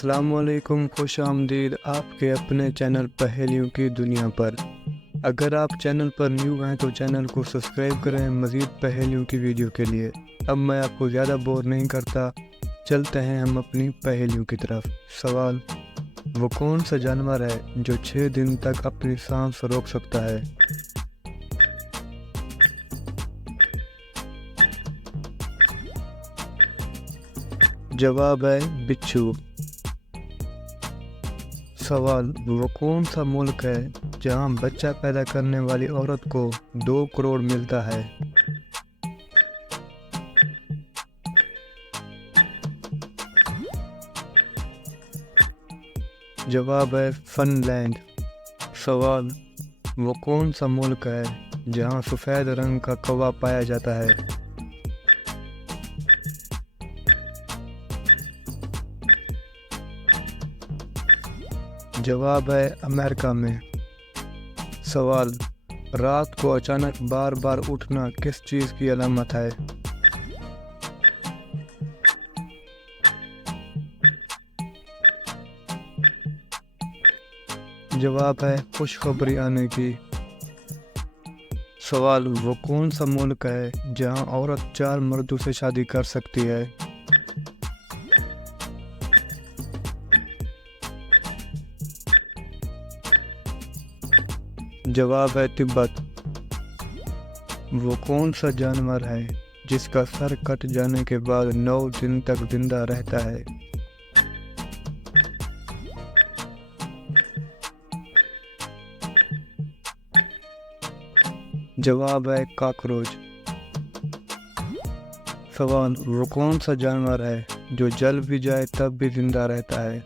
السلام علیکم، خوش آمدید آپ کے اپنے چینل پہیلیوں کی دنیا پر۔ اگر آپ چینل پر نیو ہیں تو چینل کو سبسکرائب کریں مزید پہیلیوں کی ویڈیو کے لیے۔ اب میں آپ کو زیادہ بور نہیں کرتا، چلتے ہیں ہم اپنی پہیلیوں کی طرف۔ سوال: وہ کون سا جانور ہے جو 6 دن تک اپنی سانس روک سکتا ہے؟ جواب ہے بچھو۔ سوال: وہ کون سا ملک ہے جہاں بچہ پیدا کرنے والی عورت کو 2 کروڑ ملتا ہے؟ جواب ہے فن لینڈ۔ سوال: وہ کون سا ملک ہے جہاں سفید رنگ کا کوا پایا جاتا ہے؟ جواب ہے امریکہ میں۔ سوال: رات کو اچانک بار بار اٹھنا کس چیز کی علامت ہے؟ جواب ہے خوشخبری آنے کی۔ سوال: وہ کون سا ملک ہے جہاں عورت 4 مردوں سے شادی کر سکتی ہے؟ جواب ہے تبت۔ وہ کون سا جانور ہے جس کا سر کٹ جانے کے بعد 9 دن تک زندہ رہتا ہے؟ جواب ہے کاکروچ۔ سوال: وہ کون سا جانور ہے جو جل بھی جائے تب بھی زندہ رہتا ہے؟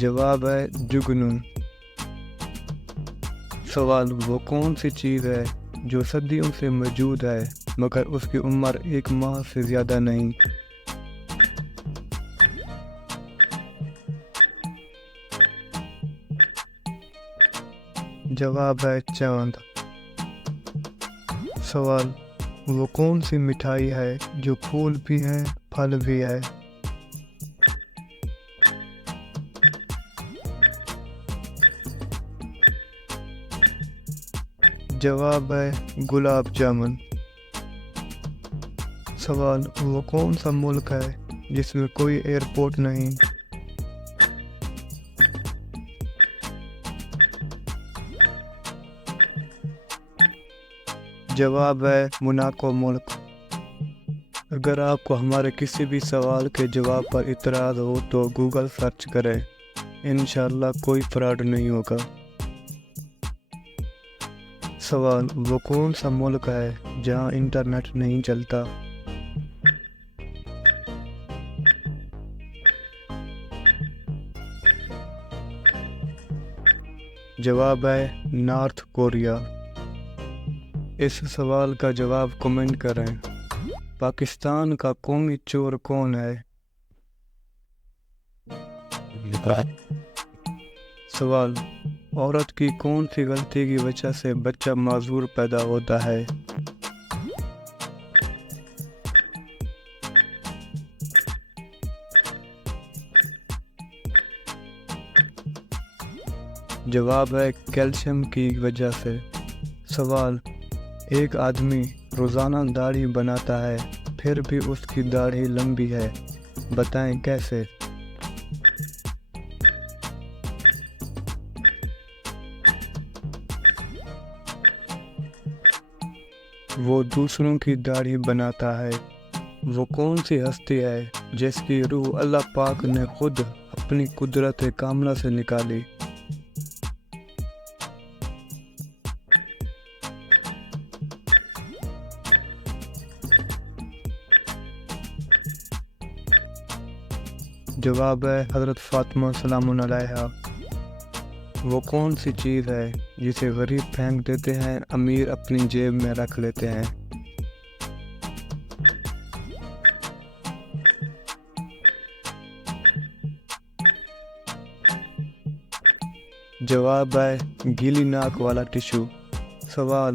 جواب ہے جگنو۔ سوال: وہ کون سی چیز ہے جو صدیوں سے موجود ہے مگر اس کی عمر 1 ماہ سے زیادہ نہیں؟ جواب ہے چاند۔ سوال: وہ کون سی مٹھائی ہے جو پھول بھی ہے پھل بھی ہے؟ جواب ہے گلاب جامن۔ سوال: وہ کون سا ملک ہے جس میں کوئی ایئرپورٹ نہیں؟ جواب ہے موناکو ملک۔ اگر آپ کو ہمارے کسی بھی سوال کے جواب پر اعتراض ہو تو گوگل سرچ کریں، انشاءاللہ کوئی فراڈ نہیں ہوگا۔ سوال: وہ کون سا ملک ہے جہاں انٹرنیٹ نہیں چلتا؟ جواب ہے نارتھ کوریا۔ اس سوال کا جواب کمنٹ کریں۔ پاکستان کا قومی چور کون ہے؟ سوال: عورت کی کون سی غلطی کی وجہ سے بچہ معذور پیدا ہوتا ہے؟ جواب ہے کیلشیم کی وجہ سے۔ سوال: ایک آدمی روزانہ داڑھی بناتا ہے پھر بھی اس کی داڑھی لمبی ہے، بتائیں کیسے؟ وہ دوسروں کی داڑھی بناتا ہے۔ وہ کون سی ہستی ہے جس کی روح اللہ پاک نے خود اپنی قدرت کاملہ سے نکالی؟ جواب ہے حضرت فاطمہ سلام علیہا۔ وہ کون سی چیز ہے جسے غریب پھینک دیتے ہیں امیر اپنی جیب میں رکھ لیتے ہیں؟ جواب ہے گیلی ناک والا ٹشو۔ سوال: